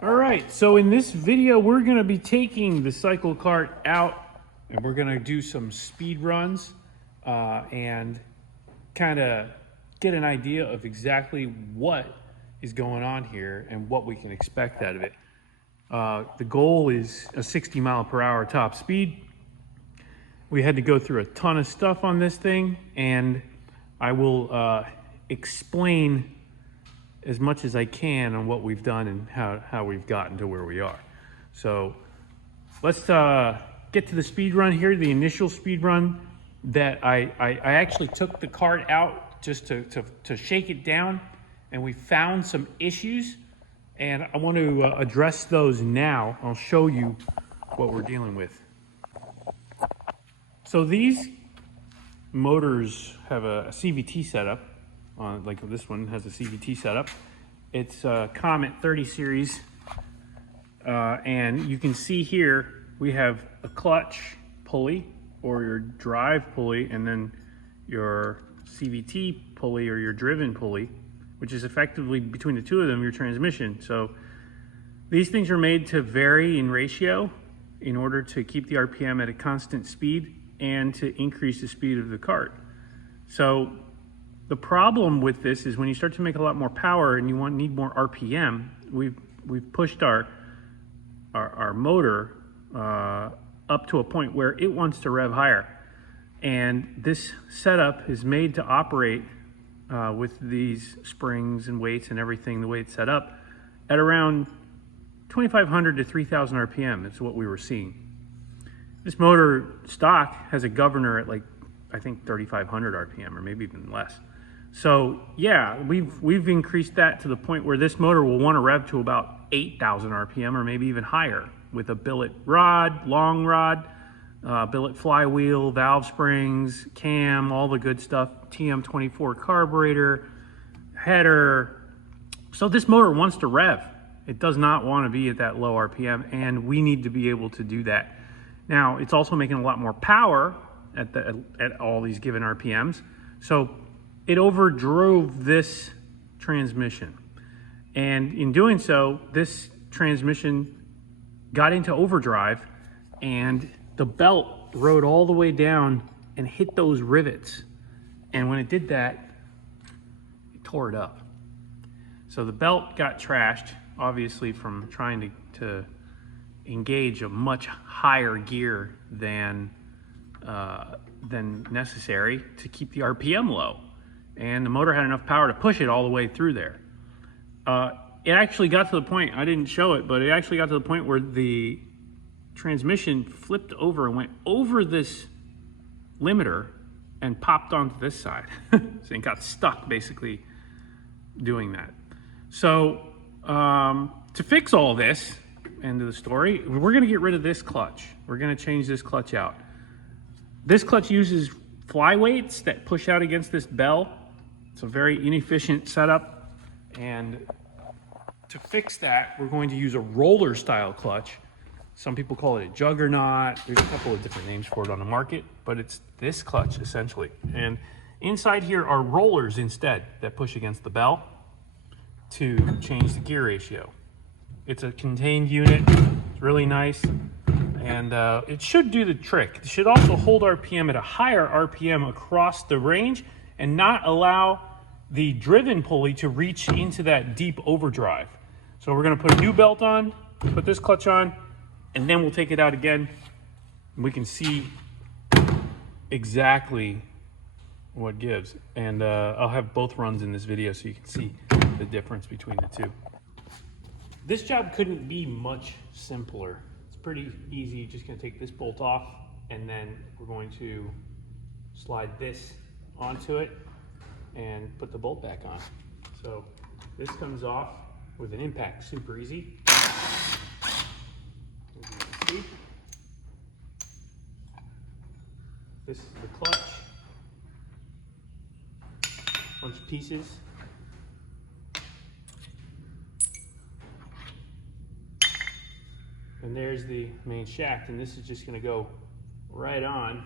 All right, so in this video, we're gonna be taking the CycleKart out and we're gonna do some speed runs and kind of get an idea of exactly what is going on here and what we can expect out of it. The goal is a 60-mile-per-hour top speed. We had to go through a ton of stuff on this thing, and I will explain as much as I can on what we've done and how we've gotten to where we are. So let's get to the speed run here, the initial speed run that I actually took the cart out just to shake it down, and we found some issues, and I want to address those now. I'll show you what we're dealing with. So these motors have a CVT setup. Like this one has a CVT setup. It's a Comet 30 series. And you can see here, we have a clutch pulley or your drive pulley, and then your CVT pulley or your driven pulley, which is effectively between the two of them, your transmission. So these things are made to vary in ratio in order to keep the RPM at a constant speed and to increase the speed of the cart. So the problem with this is when you start to make a lot more power and you need more RPM, we've pushed our motor up to a point where it wants to rev higher. And this setup is made to operate with these springs and weights and everything, the way it's set up, at around 2,500 to 3,000 RPM. It's what we were seeing. This motor stock has a governor at, like, I think 3,500 RPM or maybe even less. So yeah, we've increased that to the point where this motor will want to rev to about 8,000 RPM or maybe even higher with a billet rod, long rod, billet flywheel, valve springs, cam, all the good stuff, TM24 carburetor, header. So this motor wants to rev. It does not want to be at that low RPM, and we need to be able to do that. Now, it's also making a lot more power at all these given RPMs. So it overdrove this transmission. And in doing so, this transmission got into overdrive, and the belt rode all the way down and hit those rivets. And when it did that, it tore it up. So the belt got trashed, obviously, from trying to engage a much higher gear than necessary to keep the RPM low. And the motor had enough power to push it all the way through there. It actually got to the point, I didn't show it, but it actually got to the point where the transmission flipped over and went over this limiter and popped onto this side. So it got stuck basically doing that. So to fix all this, end of the story, we're gonna get rid of this clutch. We're gonna change this clutch out. This clutch uses flyweights that push out against this bell. It's a very inefficient setup, and to fix that, we're going to use a roller style clutch. Some people call it a juggernaut. There's a couple of different names for it on the market, but it's this clutch essentially. And inside here are rollers instead that push against the bell to change the gear ratio. It's a contained unit, it's really nice, and it should do the trick. It should also hold RPM at a higher RPM across the range and not allow the driven pulley to reach into that deep overdrive. So we're gonna put a new belt on, put this clutch on, and then we'll take it out again, and we can see exactly what gives. And I'll have both runs in this video so you can see the difference between the two. This job couldn't be much simpler. It's pretty easy. You're just gonna take this bolt off, and then we're going to slide this onto it and put the bolt back on. So this comes off with an impact, super easy. As you can see, this is the clutch, bunch of pieces. And there's the main shaft, and this is just gonna go right on,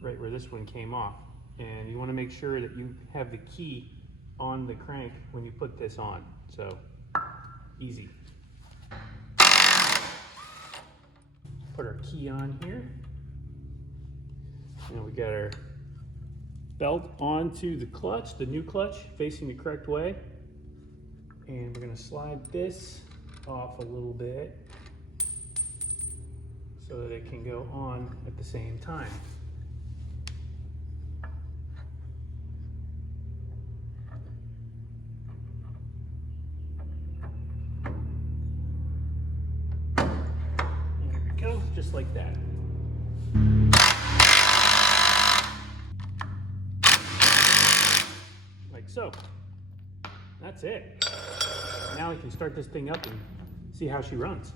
right where this one came off. And you wanna make sure that you have the key on the crank when you put this on. So, easy. Put our key on here. And we got our belt onto the clutch, the new clutch, facing the correct way. And we're gonna slide this off a little bit so that it can go on at the same time. There we go, just like that. Like so. That's it. Now we can start this thing up and see how she runs.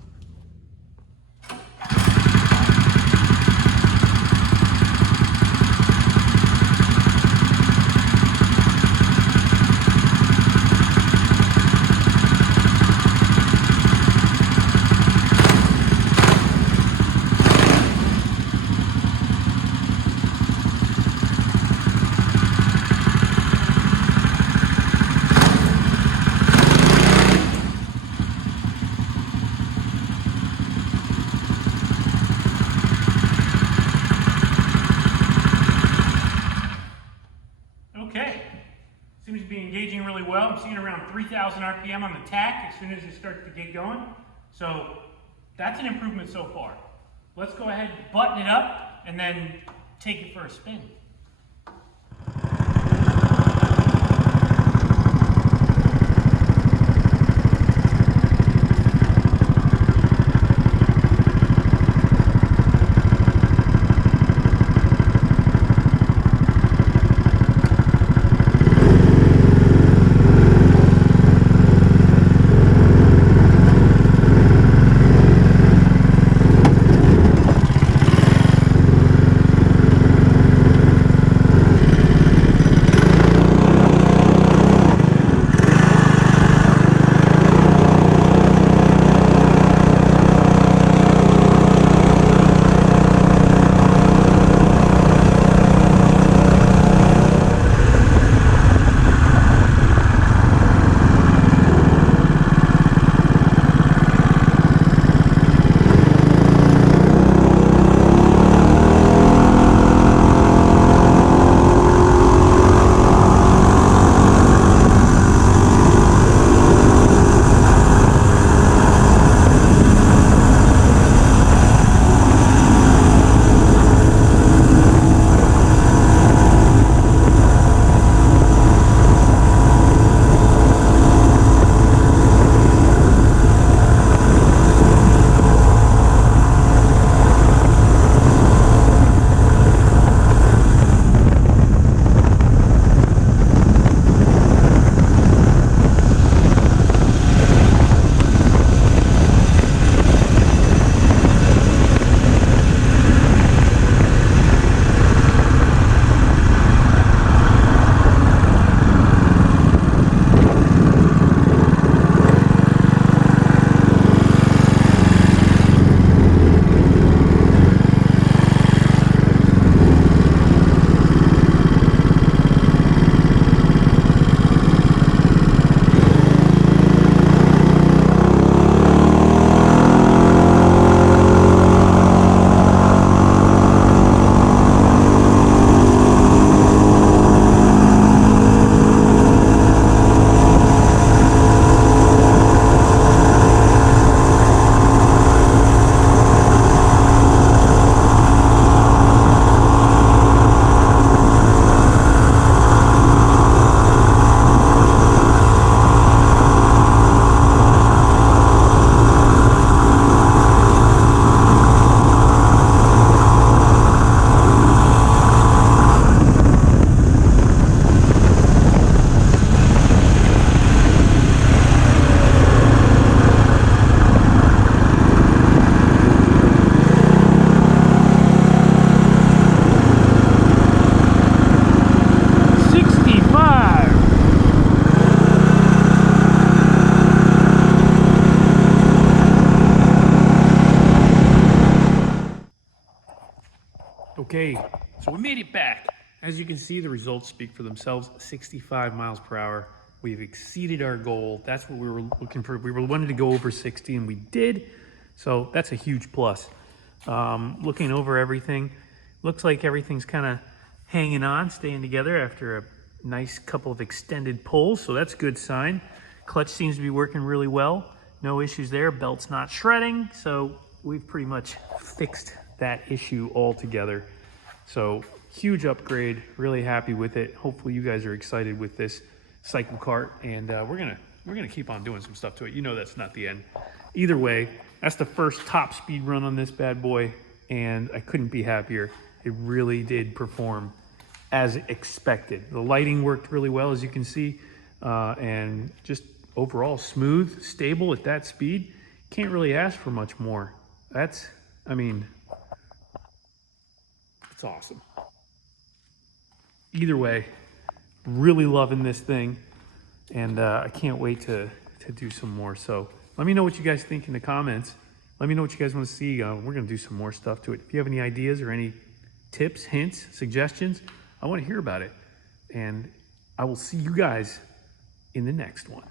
Okay, seems to be engaging really well. I'm seeing around 3,000 RPM on the tack as soon as it starts to get going. So that's an improvement so far. Let's go ahead and button it up and then take it for a spin. Okay, so we made it back. As you can see, the results speak for themselves. 65 miles per hour. We've exceeded our goal. That's what we were looking for. We wanted to go over 60 and we did. So that's a huge plus. looking over everything. Looks like everything's kind of hanging on, staying together after a nice couple of extended pulls, so that's a good sign. Clutch seems to be working really well. No issues there. Belt's not shredding, so we've pretty much fixed that issue altogether. So huge upgrade, really happy with it. Hopefully you guys are excited with this CycleKart, and we're gonna keep on doing some stuff to it. You know that's not the end. Either way, that's the first top speed run on this bad boy, and I couldn't be happier. It really did perform as expected. The lighting worked really well, as you can see, and just overall smooth, stable at that speed. Can't really ask for much more. I mean, it's awesome. Either way, really loving this thing, and I can't wait to do some more. So let me know what you guys think in the comments. Let me know what you guys want to see. We're going to do some more stuff to it. If you have any ideas or any tips, hints, suggestions, I want to hear about it. And I will see you guys in the next one.